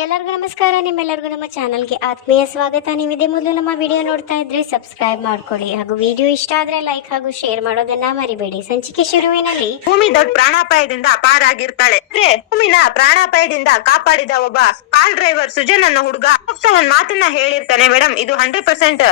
ಎಲ್ಲರಿಗೂ ನಮಸ್ಕಾರ, ನಿಮ್ಮೆಲ್ಲರಿಗೂ ನಮ್ಮ ಚಾನಲ್ಗೆ ಆತ್ಮೀಯ ಸ್ವಾಗತ. ನೀವಿದೆ ಮೊದಲು ನಮ್ಮ ವಿಡಿಯೋ ನೋಡ್ತಾ ಇದ್ರೆ ಸಬ್ಸ್ಕ್ರೈಬ್ ಮಾಡ್ಕೊಳ್ಳಿ. ಹಾಗೂ ವಿಡಿಯೋ ಇಷ್ಟ ಆದ್ರೆ ಲೈಕ್ ಹಾಗೂ ಶೇರ್ ಮಾಡೋದನ್ನ ಮರಿಬೇಡಿ. ಸಂಚಿಕೆ ಶುರುವಿನಲ್ಲಿ ಭೂಮಿ ದೊಡ್ಡ ಪ್ರಾಣಾಪಾಯದಿಂದ ಅಪಾರ ಆಗಿರ್ತಾಳೆ. ಭೂಮಿನ ಪ್ರಾಣಾಪಾಯದಿಂದ ಕಾಪಾಡಿದ ಒಬ್ಬ ಕಾರ್ ಡ್ರೈವರ್ ಸುಜನ್ ಅನ್ನೋ ಹುಡುಗ ಒಂದ್ ಮಾತನ್ನ ಹೇಳಿರ್ತಾನೆ ಮೇಡಮ್ ಇದು hundred percent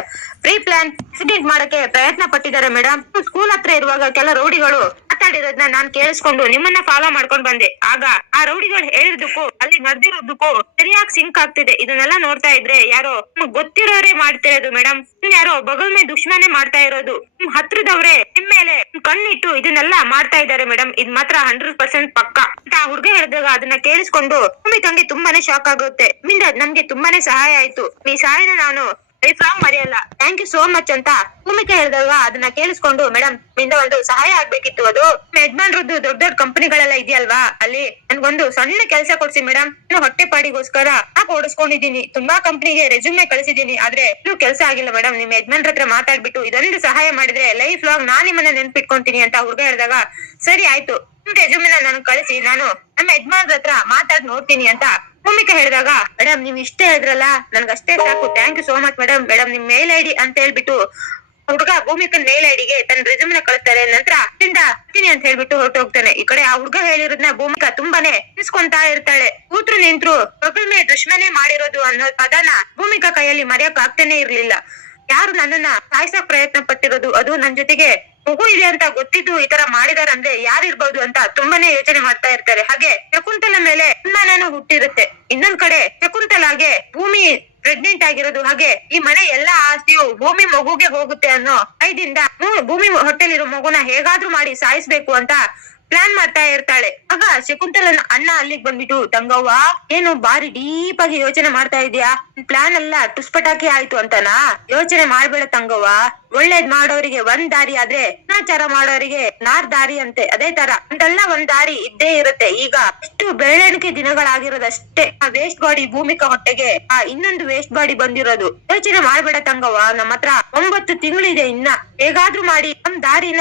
pre plan accident ಮಾಡಕ್ಕೆ ಪ್ರಯತ್ನ ಪಟ್ಟಿದ್ದಾರೆ ಮೇಡಮ್ ಸ್ಕೂಲ್ ಹತ್ರ ಇರುವಾಗ ಕೆಲ ರೌಡಿಗಳು ಮಾತಾಡಿರೋದ್ನ ನಾನ್ ಕೇಳಿಸ್ಕೊಂಡು ನಿಮ್ಮನ್ನ ಫಾಲೋ ಮಾಡ್ಕೊಂಡ್ ಬಂದೆ. ಆಗ ಆ ರೌಡಿಗಳು ಹೇಳಿದ್ದಕ್ಕೂ ಅಲ್ಲಿ ನಡೆದಿರೋದಕ್ಕೂ ಸರಿಯಾಗಿ ಸಿಂಕ್ ಆಗ್ತಿದೆ. ಇದನ್ನೆಲ್ಲ ನೋಡ್ತಾ ಇದ್ರೆ ಯಾರೋ ಗೊತ್ತಿರೋರೆ ಗೊತ್ತಿರೋರೇ ಮಾಡ್ತಾ ಇರೋದು ಮೇಡಮ್ ಯಾರೋ ಬಗಲ್ ಮೇಲೆ ದುಶ್ಮನೆ ಮಾಡ್ತಾ ಇರೋದು. ನಿಮ್ ಹತ್ರದವ್ರೆ, ನಿಮ್ ಮೇಲೆ ಕಣ್ಣಿಟ್ಟು ಇದನ್ನೆಲ್ಲ ಮಾಡ್ತಾ ಇದ್ದಾರೆ ಮೇಡಮ್ ಇದ್ ಮಾತ್ರ ಹಂಡ್ರೆಡ್ ಪರ್ಸೆಂಟ್ ಪಕ್ಕ. ಅಂತ ಆ ಹುಡುಗ ಹೇಳಿದಾಗ ಅದನ್ನ ಕೇಳಿಸ್ಕೊಂಡು, ಭೂಮಿ ತಂಗೆ ತುಂಬಾನೇ ಶಾಕ್ ಆಗುತ್ತೆ. ಮಿಂದ ನಮ್ಗೆ ತುಂಬಾನೇ ಸಹಾಯ ಆಯ್ತು. ಈ ಸಹಾಯನ ನಾನು ಲೈಫ್ ಲಾಂಗ್ ಮರೆಯಲ್ಲ. ಥ್ಯಾಂಕ್ ಯು ಸೋ ಮಚ್ ಅಂತ ಭೂಮಿಕೆ ಹೇಳಿದಾಗ ಅದನ್ನ ಕೇಳಿಸ್ಕೊಂಡು ಮೇಡಮ್ನಿಂದ ಒಂದು ಸಹಾಯ ಆಗ್ಬೇಕಿತ್ತು ಅದು. ಯಜಮಾನ್ರದ್ದು ದೊಡ್ಡ ದೊಡ್ಡ ಕಂಪನಿಗಳೆಲ್ಲ ಇದೆಯಲ್ವಾ? ಅಲ್ಲಿ ನನ್ಗೊಂದು ಸಣ್ಣ ಕೆಲಸ ಕೊಡ್ಸಿ ಮೇಡಮ್ ನಾನು ಹೊಟ್ಟೆ ಪಾಡಿಗೋಸ್ಕರ ನಾಕ್ ಓಡಿಸ್ಕೊಂಡಿದೀನಿ ತುಂಬಾ ಕಂಪನಿಗೆ ರೆಸ್ಯೂಮೆ ಕಳಿಸಿದೀನಿ ಆದ್ರೆ ಇನ್ನೂ ಕೆಲಸ ಆಗಿಲ್ಲ ಮೇಡಮ್ ನಿಮ್ ಯಜಮಾನ್ರ ಹತ್ರ ಮಾತಾಡ್ಬಿಟ್ಟು ಇದೊಂದು ಸಹಾಯ ಮಾಡಿದ್ರೆ ಲೈಫ್ ಲಾಂಗ್ ನಾನ್ ನಿಮ್ಮನ್ನ ನೆನ್ಪಿಟ್ಕೊಂತೀನಿ ಅಂತ ಹುಡುಗ ಹೇಳಿದಾಗ, ಸರಿ, ಆಯ್ತು. ನಿಮ್ ರೆಸ್ಯೂಮೆನ ನಾನು ಕಳಿಸಿ. ನಾನು ನಮ್ಮ ಯಜಮಾನ್ರ ಹತ್ರ ಮಾತಾಡ್ ನೋಡ್ತೀನಿ ಅಂತ ಭೂಮಿಕಾ ಹೇಳಿದಾಗ, ಮೇಡಮ್, ನೀವ್ ಇಷ್ಟೇ ಹೇಳಿದ್ರಲ್ಲ ನನ್ಗಷ್ಟೇ ಸಾಕು. Thank you so much madam. Madam, ನಿಮ್ ಮೇಲ್ ಐಡಿ ಅಂತ ಹೇಳ್ಬಿಟ್ಟು ಹುಡುಗ ಭೂಮಿಕನ್ ಮೇಲ್ ಐಡಿಗೆ ತನ್ನ ರೆಸ್ಯೂಮ್ನ ಕಳಿಸ್ತಾರೆ. ನಂತರ ಅಲ್ಲಿಂದ ಬರ್ತೀನಿ ಅಂತ ಹೇಳ್ಬಿಟ್ಟು ಹೊರಟೋಗ್ತಾನೆ. ಈ ಕಡೆ ಆ ಹುಡುಗ ಹೇಳಿರೋದ್ನ ಭೂಮಿಕಾ ತುಂಬಾನೇ ಇಸ್ಕೊಂತಾ ಇರ್ತಾಳೆ. ಕೂತ್ರು ನಿಂತ್ರು ಮೇಲೆ ದುಶ್ಮನೆ ಮಾಡಿರೋದು ಅನ್ನೋ ಪದನ ಭೂಮಿಕಾ ಕೈಯಲ್ಲಿ ಮರೆಯಕ್ ಆಗ್ತಾನೆ ಇರ್ಲಿಲ್ಲ. ಯಾರು ನನ್ನನ್ನ ಸಾಯಿಸಕ್ ಪ್ರಯತ್ನ ಪಟ್ಟಿರೋದು, ಅದು ನನ್ ಜೊತೆಗೆ ಮಗು ಇದೆ ಅಂತ ಗೊತ್ತಿದ್ದು ಈ ತರ ಮಾಡಿದಾರಂದ್ರೆ ಯಾರಿರ್ಬಹುದು ಅಂತ ತುಂಬಾನೇ ಯೋಚನೆ ಮಾಡ್ತಾ ಇರ್ತಾರೆ. ಹಾಗೆ ಶಕುಂತಲ ಮೇಲೆ ಅನುಮಾನನೂ ಹುಟ್ಟಿರುತ್ತೆ. ಇನ್ನೊಂದ್ ಕಡೆ ಶಕುಂತಲಾಗೆ ಭೂಮಿ ಪ್ರೆಗ್ನೆಂಟ್ ಆಗಿರೋದು, ಹಾಗೆ ಈ ಮನೆ ಎಲ್ಲಾ ಆಸ್ತಿಯು ಭೂಮಿ ಮಗುಗೆ ಹೋಗುತ್ತೆ ಅನ್ನೋ ಐದಿಂದ ಭೂಮಿ ಹೊಟ್ಟೆಲಿರೋ ಮಗುನ ಹೇಗಾದ್ರೂ ಮಾಡಿ ಸಾಯಿಸ್ಬೇಕು ಅಂತ ಪ್ಲಾನ್ ಮಾಡ್ತಾ ಇರ್ತಾಳೆ. ಆಗ ಶಕುಂತಲನ ಅಣ್ಣ ಅಲ್ಲಿಗೆ ಬಂದ್ಬಿಟ್ಟು ತಂಗವ್ವ, ಏನು ಬಾರಿ ಡೀಪ್ ಆಗಿ ಯೋಚನೆ ಮಾಡ್ತಾ ಇದೀಯಾ? ಪ್ಲಾನ್ ಎಲ್ಲ ತುಸ್ಪಟಾಕಿ ಆಯ್ತು ಅಂತನಾ? ಯೋಚನೆ ಮಾಡ್ಬೇಡ ತಂಗವ್ವ. ಒಳ್ಳೇದ್ ಮಾಡೋರಿಗೆ ಒಂದ್ ದಾರಿ ಆದ್ರೆ, ಅನಾಚಾರ ಮಾಡೋರಿಗೆ ನಾರ್ ದಾರಿ ಅಂತೆ. ಅದೇ ತರ ಅಂತೆಲ್ಲ ಒಂದ್ ದಾರಿ ಇದ್ದೇ ಇರುತ್ತೆ. ಈಗ ಇಷ್ಟು ಬೆಳೆಣಿಕೆ ದಿನಗಳಾಗಿರೋದಷ್ಟೇ. ಆ ವೇಸ್ಟ್ ಬಾಡಿ ಭೂಮಿಕಾ ಹೊಟ್ಟೆಗೆ, ಆ ಇನ್ನೊಂದು ವೇಸ್ಟ್ ಬಾಡಿ ಬಂದಿರೋದು. ಯೋಚನೆ ಮಾಡ್ಬೇಡ ತಂಗವ್ವ. ನಮ್ಮ ಹತ್ರ ಒಂಬತ್ತು ತಿಂಗಳಿದೆ ಇನ್ನ. ಹೇಗಾದ್ರೂ ಮಾಡಿ, ನಮ್ ದಾರಿನ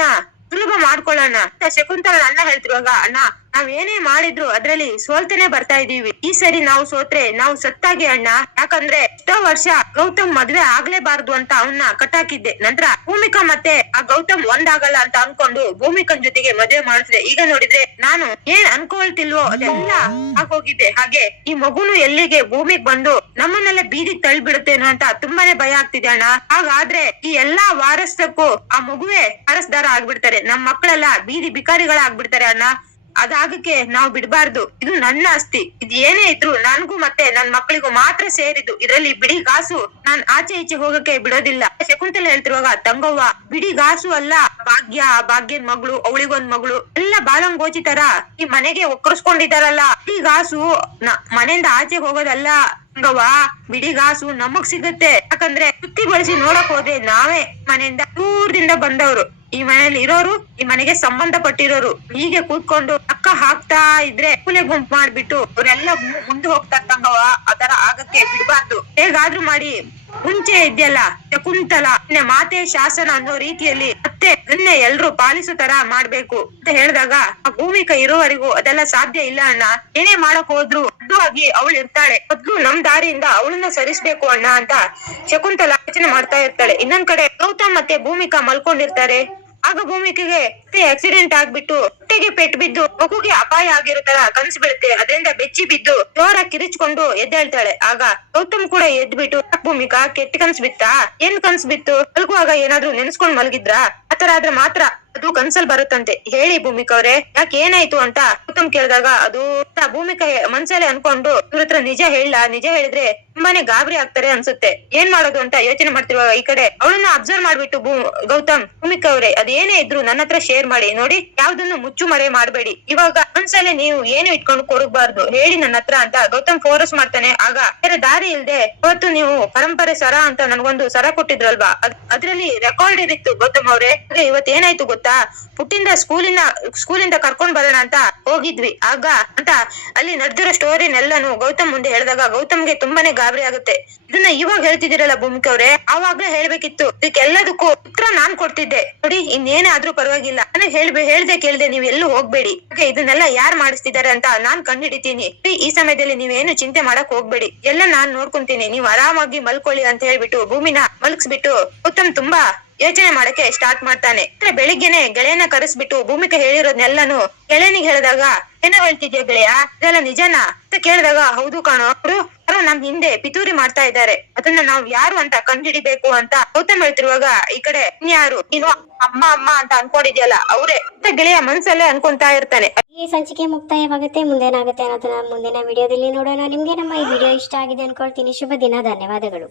ಸುಲಭ ಮಾಡ್ಕೊಳ್ಳೋಣ. ಅಂತ ಶಕುಂತಲ ಅಣ್ಣ ಹೇಳ್ತಿರುವಾಗ ಅಣ್ಣ, ನಾವ್ ಏನೇ ಮಾಡಿದ್ರು ಅದ್ರಲ್ಲಿ ಸೋಲ್ತಾನೆ ಬರ್ತಾ ಇದೀವಿ ಈ ಸರಿ ನಾವು ಸೋತ್ರೆ ನಾವು ಸತ್ತಾಗಿ ಅಣ್ಣ. ಯಾಕಂದ್ರೆ ಎಷ್ಟೋ ವರ್ಷ ಗೌತಮ್ ಮದ್ವೆ ಆಗ್ಲೇಬಾರ್ದು ಅಂತ ಅವನ್ನ ಕಟ್ಟಾಕಿದ್ದೆ. ನಂತರ ಭೂಮಿಕಾ ಮತ್ತೆ ಆ ಗೌತಮ್ ಒಂದಾಗಲ್ಲ ಅಂತ ಅನ್ಕೊಂಡು ಭೂಮಿಕನ್ ಜೊತೆಗೆ ಮದ್ವೆ ಮಾಡಿಸಿದೆ. ಈಗ ನೋಡಿದ್ರೆ ನಾನು ಏನ್ ಅನ್ಕೊಳ್ತಿಲ್ವೋ ಅದೆಲ್ಲ ಆಗೋಗಿದ್ದೆ ಹಾಗೆ ಈ ಮಗುನು ಎಲ್ಲಿಗೆ ಭೂಮಿಗ್ ಬಂದು ನಮ್ಮನ್ನೆಲ್ಲ ಬೀದಿಗ್ ತಳ್ಳಿಬಿಡುತ್ತೇನೋ ಅಂತ ತುಂಬಾನೇ ಭಯ ಆಗ್ತಿದೆ ಅಣ್ಣ. ಹಾಗಾದ್ರೆ ಈ ಎಲ್ಲಾ ವಾರಸಕ್ಕೂ ಆ ಮಗುವೆ ವಾರಸ್ದಾರ ಆಗ್ಬಿಡ್ತಾರೆ. ನಮ್ ಮಕ್ಕಳೆಲ್ಲ ಬೀದಿ ಬಿಕಾರಿಗಳಾಗ್ಬಿಡ್ತಾರೆ ಅಣ್ಣ. ಅದಾಗಕ್ಕೆ ನಾವು ಬಿಡಬಾರ್ದು. ಇದು ನನ್ನ ಆಸ್ತಿ. ಇದು ಏನೇ ಇದ್ರು ನನ್ಗೂ ಮತ್ತೆ ನನ್ ಮಕ್ಕಳಿಗೂ ಮಾತ್ರ ಸೇರಿದ್ದು. ಇದರಲ್ಲಿ ಬಿಡಿ ಗಾಸು. ನಾನ್ ಆಚೆ ಈಚೆ ಹೋಗಕ್ಕೆ ಬಿಡೋದಿಲ್ಲ. ಶಕುಂತಲ ಹೇಳ್ತಿರುವಾಗ, ತಂಗವ್ವ, ಬಿಡಿ ಗಾಸು ಅಲ್ಲ. ಭಾಗ್ಯ ಆ ಭಾಗ್ಯದ ಮಗಳು, ಅವಳಿಗೊಂದ್ ಮಗಳು. ಎಲ್ಲ ಬಾಲಂಗೋಚಿ ತರ ಈ ಮನೆಗೆ ಒಕ್ಕರ್ಸ್ಕೊಂಡಿದಾರಲ್ಲ ಬಿಡಿ ಗಾಸು ಮನೆಯಿಂದ ಆಚೆ ಹೋಗೋದಲ್ಲ. ತಂಗವ್ವ ಬಿಡಿಗಾಸು ನಮಗ್ ಸಿಗುತ್ತೆ. ಯಾಕಂದ್ರೆ ಸುತ್ತಿ ಬಳಸಿ ನೋಡಕ್ ಹೋದ್ರೆ ನಾವೇ. ಮನೆಯಿಂದ ದೂರದಿಂದ ಬಂದವರು. ಈ ಮನೇಲಿ ಇರೋರು, ಈ ಮನೆಗೆ ಸಂಬಂಧಪಟ್ಟಿರೋರು. ಹೀಗೆ ಕೂತ್ಕೊಂಡು ಅಕ್ಕ ಹಾಕ್ತಾ ಇದ್ರೆ ಕೂಲೆ ಗುಂಪು ಮಾಡ್ಬಿಟ್ಟು, ಅವರೆಲ್ಲ ಮುಂದೆ ಹೋಗ್ತಾ ತಂಗವ ಆತರ ಆಗಕ್ಕೆ ಬಿಡ್ಬಾರ್ದು. ಹೇಗಾದ್ರೂ ಮಾಡಿ. ಮುಂಚೆ ಇದೆಯಲ್ಲ ಕುಂತಲ. ಮಾತೆ ಶಾಸನ ಅನ್ನೋ ರೀತಿಯಲ್ಲಿ ಮತ್ತೆ ಅದನ್ನೇ ಎಲ್ರು ಪಾಲಿಸೋ ತರ ಮಾಡ್ಬೇಕು ಅಂತ ಹೇಳಿದಾಗ ಆ ಭೂಮಿಕ ಇರೋವರೆಗೂ ಅದೆಲ್ಲ ಸಾಧ್ಯ ಇಲ್ಲ ಅಣ್ಣ. ಏನೇ ಮಾಡಕ್ ಹೋದ್ರು ಆಗಿ ಅವಳು ಇರ್ತಾಳೆ. ಮೊದ್ಲು ನಮ್ ದಾರಿಯಿಂದ ಅವಳನ್ನ ಸರಿಸ್ಬೇಕು ಅಣ್ಣ ಅಂತ ಶಕುಂತಲ ಯೋಚನೆ ಮಾಡ್ತಾ ಇರ್ತಾಳೆ. ಇನ್ನೊಂದ್ ಕಡೆ ಗೌತಮ್ ಮತ್ತೆ ಭೂಮಿಕಾ ಮಲ್ಕೊಂಡಿರ್ತಾರೆ. ಆಗ ಭೂಮಿಕೆಗೆ ಆಕ್ಸಿಡೆಂಟ್ ಆಗ್ಬಿಟ್ಟು ಹೊಟ್ಟೆಗೆ ಪೆಟ್ಟು ಬಿದ್ದು ಮಗುಗೆ ಅಪಾಯ ಆಗಿರೋ ತರ ಕನ್ಸು ಬೀಳುತ್ತೆ. ಅದರಿಂದ ಬೆಚ್ಚಿ ಬಿದ್ದು ಜೋರ ಕಿರಿಚ್ಕೊಂಡು ಎದ್ದೇಳ್ತಾಳೆ. ಆಗ ಗೌತಮ್ ಕೂಡ ಎದ್ಬಿಟ್ಟು ಬಿಟ್ಟು ಭೂಮಿಕಾ ಕೆಟ್ಟ ಕನ್ಸ್ ಬಿತ್ತಾ? ಏನ್ ಕನ್ಸ್ ಬಿತ್ತು? ಮಲಗುವಾಗ ಏನಾದ್ರೂ ನೆನ್ಸ್ಕೊಂಡ್ ಮಲಗಿದ್ರಾ? ಆತರ ಆದ್ರೆ ಮಾತ್ರ ಅದು ಕನ್ಸಲ್ ಬರುತ್ತಂತೆ. ಹೇಳಿ ಭೂಮಿಕ ಅವ್ರೆ, ಯಾಕೆ ಏನಾಯ್ತು ಅಂತ? ಗೌತಮ್ ಕೇಳಿದಾಗ, ಅದು ಭೂಮಿಕ ಮನ್ಸಲ್ಲೇ ಅನ್ಕೊಂಡು ಇವ್ರ ಹತ್ರ ನಿಜ ಹೇಳ, ನಿಜ ಹೇಳಿದ್ರೆ ತುಂಬಾನೇ ಗಾಬರಿ ಆಗ್ತಾರೆ ಅನ್ಸುತ್ತೆ. ಏನ್ ಮಾಡೋದು ಅಂತ ಯೋಚನೆ ಮಾಡ್ತಿರುವಾಗ ಈ ಕಡೆ ಅವಳನ್ನ ಅಬ್ಸರ್ವ್ ಮಾಡ್ಬಿಟ್ಟು ಗೌತಮ್, ಭೂಮಿಕಾ ಅವ್ರೆ, ಅದೇನೇ ಇದ್ರು ನನ್ನ ಹತ್ರ ಮಾಡಿ. ನೋಡಿ, ಯಾವ್ದನ್ನು ಮುಚ್ಚು ಮರೆ ಮಾಡಬೇಡಿ. ಇವಾಗ ಒಂದ್ಸಲ ನೀವು ಏನು ಇಟ್ಕೊಂಡು ಕೊಡಬಾರ್ದು ಹೇಳಿ ನನ್ನ ಹತ್ರ ಅಂತ ಗೌತಮ್ ಫೋರ್ಸ್ ಮಾಡ್ತಾನೆ. ಆಗ ದಾರಿ ಇಲ್ದೆ ಇವತ್ತು ನೀವು ಪರಂಪರೆ ಸರ ಅಂತ ನನ್ಗೊಂದು ಸರ ಕೊಟ್ಟಿದ್ರಲ್ವಾ? ಅದ್- ಅದ್ರಲ್ಲಿ ರೆಕಾರ್ಡ್ ಇರಿತ್ತು ಗೌತಮ್ ಅವ್ರೆ. ಇವತ್ ಏನಾಯ್ತು ಗೊತ್ತಾ? ಪುಟ್ಟಿಂದ ಸ್ಕೂಲಿನ ಸ್ಕೂಲಿಂದ ಕರ್ಕೊಂಡ್ ಬರೋಣ ಅಂತ ಹೋಗಿದ್ವಿ. ಆಗ ಅಂತ ಅಲ್ಲಿ ನಡೆದಿರೋ ಸ್ಟೋರಿನೆಲ್ಲಾನು ಗೌತಮ್ ಮುಂದೆ ಹೇಳಿದಾಗ ಗೌತಮ್ಗೆ ತುಂಬಾನೇ ಗಾಬರಿ ಆಗುತ್ತೆ. ಇದನ್ನ ಇವಾಗ ಹೇಳ್ತಿದ್ದೀರಲ್ಲ ಭೂಮಿಕಾ ಅವ್ರೆ? ಆವಾಗ್ಲೇ ಹೇಳ್ಬೇಕಿತ್ತು. ಇದಕ್ಕೆಲ್ಲದಕ್ಕೂ ಉತ್ತರ ನಾನ್ ಕೊಡ್ತಿದ್ದೆ. ನೋಡಿ ಇನ್ನೇನೇ ಆದ್ರೂ ಪರವಾಗಿಲ್ಲ. ನಾನು ಹೇಳ್ಬೇ ಹೇಳ್ದೆ ಕೇಳ್ದೆ ನೀವ್ ಎಲ್ಲೂ ಹೋಗ್ಬೇಡಿ. ಹಾಗೆ ಇದನ್ನೆಲ್ಲ ಯಾರ್ ಮಾಡಿಸ್ತಿದ್ದಾರೆ ಅಂತ ನಾನ್ ಕಂಡಿಡಿತೀನಿ ಈ ಸಮಯದಲ್ಲಿ ನೀವೇನು ಚಿಂತೆ ಮಾಡಕ್ ಹೋಗ್ಬೇಡಿ. ಎಲ್ಲ ನಾನ್ ನೋಡ್ಕೊಂತೀನಿ. ನೀವ್ ಆರಾಮಾಗಿ ಮಲ್ಕೊಳ್ಳಿ ಅಂತ ಹೇಳ್ಬಿಟ್ಟು ಭೂಮಿನ ಮಲ್ಗಿಸ್ಬಿಟ್ಟು ಉತ್ತಮ್ ತುಂಬಾ ಯೋಚನೆ ಮಾಡಕ್ಕೆ ಸ್ಟಾರ್ಟ್ ಮಾಡ್ತಾನೆ. ಬೆಳಿಗ್ಗೆನೆ ಗೆಳೆಯನ ಕರೆಸ್ಬಿಟ್ಟು ಭೂಮಿಕ ಹೇಳಿರೋದ್ನೆಲ್ಲಾನು ಗೆಳೆಯನಿಗೆ ಹೇಳಿದಾಗ, ಏನೋ ಹೇಳ್ತಿದ್ಯಾ ಗೆಳೆಯ? ಇದೆಲ್ಲ ನಿಜನಾ? ಅಂತ ಕೇಳಿದಾಗ, ಹೌದು ಕಾಣೋ, ಅವರು ಅವರು ನಮ್ ಹಿಂದೆ ಪಿತೂರಿ ಮಾಡ್ತಾ ಇದ್ದಾರೆ. ಅದನ್ನ ನಾವ್ ಯಾರು ಅಂತ ಕಂಡಿಡಿಬೇಕು ಅಂತ ಗೌತಮ್ ಹೇಳ್ತಿರುವಾಗ, ಈ ಕಡೆ ಯಾರು ನೀನು ಅಮ್ಮ ಅಮ್ಮ ಅಂತ ಅನ್ಕೊಂಡಿದ್ಯಲ್ಲ, ಅವ್ರೆ? ಅಂತ ಗೆಳೆಯ ಮನ್ಸಲ್ಲೇ ಅನ್ಕೊಂತಾ ಇರ್ತಾನೆ. ಈ ಸಂಚಿಕೆ ಮುಕ್ತಾಯವಾಗುತ್ತೆ. ಮುಂದೇನಾಗುತ್ತೆ ಅನ್ನೋದನ್ನ ಮುಂದಿನ ವಿಡಿಯೋದಲ್ಲಿ ನೋಡೋಣ. ನಿಮಗೆ ನಮ್ಮ ಈ ವಿಡಿಯೋ ಇಷ್ಟ ಆಗಿದೆ ಅನ್ಕೊಳ್ತೀನಿ. ಶುಭ ದಿನ. ಧನ್ಯವಾದಗಳು.